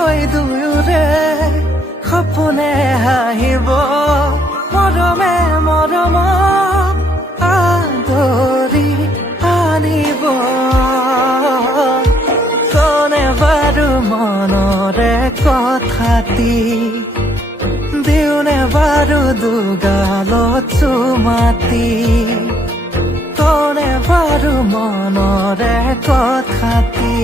দুয়োৰে সপোনে হাঁহিব মৰমে মৰমক আদৰি আনিব কোনে বাৰু মনৰে কথাটি দিওনে বাৰু দুগালত চুমাতি কোনে বাৰু মনৰে কথাটি